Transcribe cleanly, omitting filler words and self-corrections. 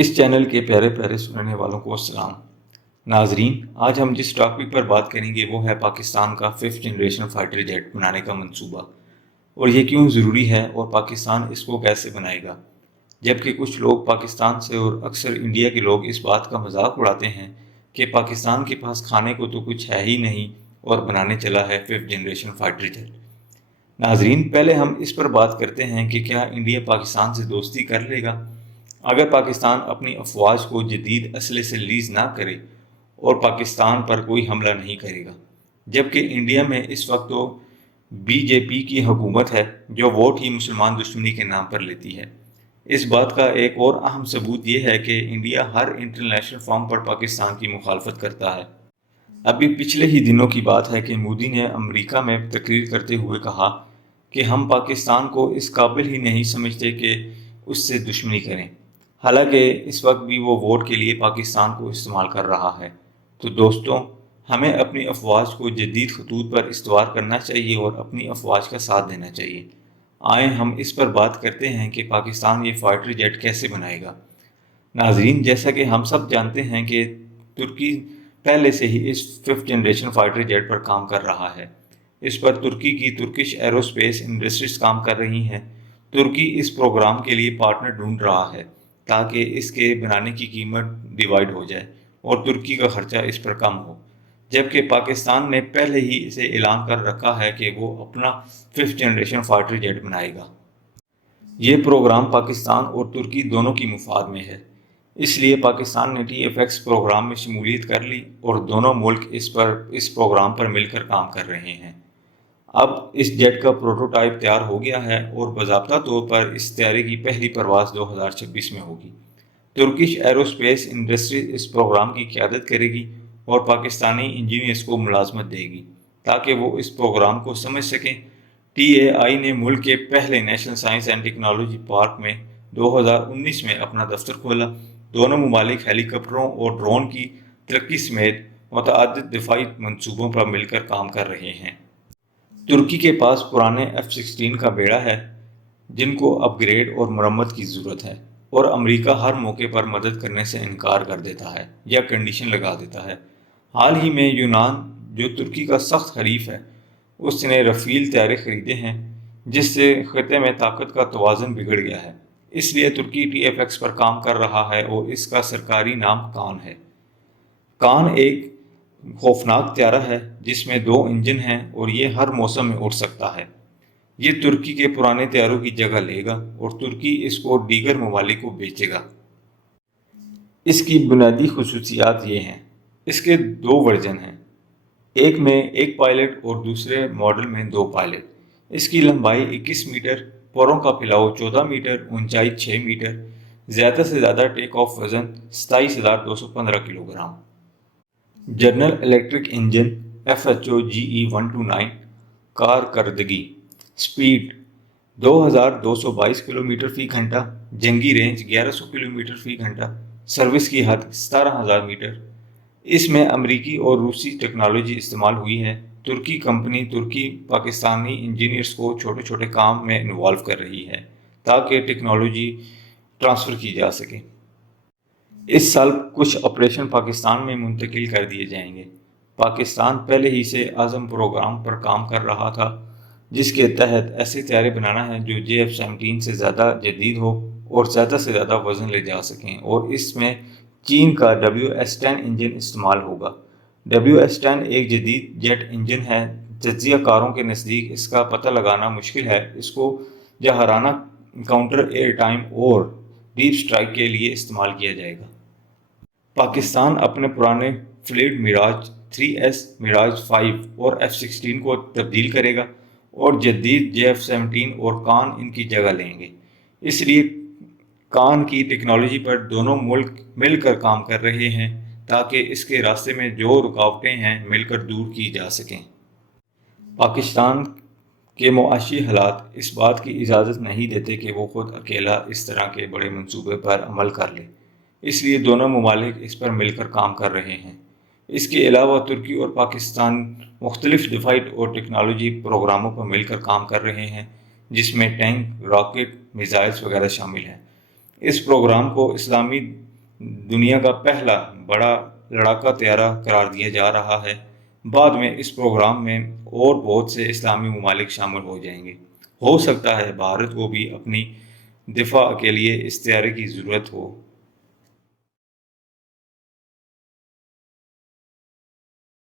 اس channel کے پیارے پیارے سننے والوں کو السلام ناظرین، آج ہم جس ٹاپک پر بات کریں گے وہ ہے پاکستان کا 5th جنریشن فائٹر جیٹ بنانے کا منصوبہ، اور یہ کیوں ضروری ہے اور پاکستان اس کو کیسے بنائے گا۔ جبکہ کچھ لوگ پاکستان سے اور اکثر انڈیا کے لوگ اس بات کا مذاق اڑاتے ہیں کہ پاکستان کے پاس کھانے کو تو کچھ ہے ہی نہیں اور بنانے چلا ہے 5th جنریشن فائٹر جیٹ۔ ناظرین، پہلے ہم اس پر بات کرتے ہیں کہ کیا انڈیا پاکستان سے دوستی کر لے گا اگر پاکستان اپنی افواج کو جدید اسلحے سے لیز نہ کرے اور پاکستان پر کوئی حملہ نہیں کرے گا۔ جبکہ انڈیا میں اس وقت تو بی جے پی کی حکومت ہے جو ووٹ ہی مسلمان دشمنی کے نام پر لیتی ہے۔ اس بات کا ایک اور اہم ثبوت یہ ہے کہ انڈیا ہر انٹرنیشنل فورم پر پاکستان کی مخالفت کرتا ہے۔ ابھی پچھلے ہی دنوں کی بات ہے کہ مودی نے امریکہ میں تقریر کرتے ہوئے کہا کہ ہم پاکستان کو اس قابل ہی نہیں سمجھتے کہ اس سے دشمنی کریں، حالانکہ اس وقت بھی وہ ووٹ کے لیے پاکستان کو استعمال کر رہا ہے۔ تو دوستوں، ہمیں اپنی افواج کو جدید خطوط پر استوار کرنا چاہیے اور اپنی افواج کا ساتھ دینا چاہیے۔ آئیں ہم اس پر بات کرتے ہیں کہ پاکستان یہ فائٹر جیٹ کیسے بنائے گا۔ ناظرین، جیسا کہ ہم سب جانتے ہیں کہ ترکی پہلے سے ہی اس 5th جنریشن فائٹر جیٹ پر کام کر رہا ہے۔ اس پر ترکی کی ترکش ایرو اسپیس انڈسٹریز کام کر رہی ہیں۔ ترکی اس پروگرام کے لیے پارٹنر ڈھونڈ رہا ہے تاکہ اس کے بنانے کی قیمت ڈیوائیڈ ہو جائے اور ترکی کا خرچہ اس پر کم ہو، جبکہ پاکستان نے پہلے ہی اسے اعلان کر رکھا ہے کہ وہ اپنا 5th جنریشن فائٹر جیٹ بنائے گا۔ یہ پروگرام پاکستان اور ترکی دونوں کی مفاد میں ہے، اس لیے پاکستان نے TFX پروگرام میں شمولیت کر لی اور دونوں ملک اس پروگرام پر مل کر کام کر رہے ہیں۔ اب اس جیٹ کا پروٹوٹائپ تیار ہو گیا ہے اور باضابطہ طور پر اس طیارے کی پہلی پرواز 2026 میں ہوگی۔ ترکش ایرو اسپیس انڈسٹریز اس پروگرام کی قیادت کرے گی اور پاکستانی انجینئرز کو ملازمت دے گی تاکہ وہ اس پروگرام کو سمجھ سکیں۔ TAI نے ملک کے پہلے national science and technology park میں 2019 میں اپنا دفتر کھولا۔ دونوں ممالک ہیلی کاپٹروں اور ڈرون کی ترقی سمیت متعدد دفاعی منصوبوں پر مل کر کام کر رہے ہیں۔ ترکی کے پاس پرانے F-16 کا بیڑا ہے جن کو اپ گریڈ اور مرمت کی ضرورت ہے، اور امریکہ ہر موقع پر مدد کرنے سے انکار کر دیتا ہے یا کنڈیشن لگا دیتا ہے۔ حال ہی میں یونان، جو ترکی کا سخت حریف ہے، اس نے رفیل طیارے خریدے ہیں جس سے خطے میں طاقت کا توازن بگڑ گیا ہے۔ اس لیے ترکی TFX پر کام کر رہا ہے اور اس کا سرکاری نام کان ہے۔ کان ایک خوفناک طیارہ ہے جس میں 2 انجن ہیں اور یہ ہر موسم میں اڑ سکتا ہے۔ یہ ترکی کے پرانے طیاروں کی جگہ لے گا اور ترکی اس کو دیگر ممالک کو بیچے گا۔ اس کی بنیادی خصوصیات یہ ہیں۔ اس کے 2 ورژن ہیں، ایک میں 1 پائلٹ اور دوسرے ماڈل میں 2 پائلٹ۔ اس کی لمبائی 21 میٹر، پروں کا پھیلاؤ 14 میٹر، اونچائی 6 میٹر، زیادہ سے زیادہ ٹیک آف وزن 27,215 kilogram. General electric engine FHO GE129۔ کارکردگی: سپیڈ 2222 کلومیٹر فی گھنٹہ، جنگی رینج 1100 کلومیٹر فی گھنٹہ، سروس کی حد 17,000 میٹر۔ اس میں امریکی اور روسی ٹیکنالوجی استعمال ہوئی ہے۔ ترکی کمپنی ترکی پاکستانی انجینئرز کو چھوٹے چھوٹے کام میں انوالو کر رہی ہے تاکہ ٹیکنالوجی ٹرانسفر کی جا سکے۔ اس سال کچھ آپریشن پاکستان میں منتقل کر دیے جائیں گے۔ پاکستان پہلے ہی سے اعظم پروگرام پر کام کر رہا تھا جس کے تحت ایسے طیارے بنانا ہے جو JF-17 سے زیادہ جدید ہو اور زیادہ سے زیادہ وزن لے جا سکیں، اور اس میں چین کا WS-10 انجن استعمال ہوگا۔ WS-10 ایک جدید جیٹ انجن ہے۔ تجزیہ کاروں کے نزدیک اس کا پتہ لگانا مشکل ہے۔ اس کو جارحانہ کاؤنٹر ایئر ٹائم اور ڈیپ اسٹرائک کے لیے استعمال کیا جائے گا۔ پاکستان اپنے پرانے فلیٹ میراج 3S، میراج 5 اور F-16 کو تبدیل کرے گا اور جدید JF-17 اور کان ان کی جگہ لیں گے۔ اس لیے کان کی ٹیکنالوجی پر دونوں ملک مل کر کام کر رہے ہیں تاکہ اس کے راستے میں جو رکاوٹیں ہیں مل کر دور کی جا سکیں۔ پاکستان کے معاشی حالات اس بات کی اجازت نہیں دیتے کہ وہ خود اکیلا اس طرح کے بڑے منصوبے پر عمل کر لے، اس لیے دونوں ممالک اس پر مل کر کام کر رہے ہیں۔ اس کے علاوہ ترکی اور پاکستان مختلف دفاعی اور ٹیکنالوجی پروگراموں پر مل کر کام کر رہے ہیں جس میں ٹینک، راکٹ، میزائلز وغیرہ شامل ہیں۔ اس پروگرام کو اسلامی دنیا کا پہلا بڑا لڑاکا طیارہ قرار دیا جا رہا ہے۔ بعد میں اس پروگرام میں اور بہت سے اسلامی ممالک شامل ہو جائیں گے۔ ہو سکتا ہے بھارت کو بھی اپنی دفاع کے لیے اس طیارے کی ضرورت ہو۔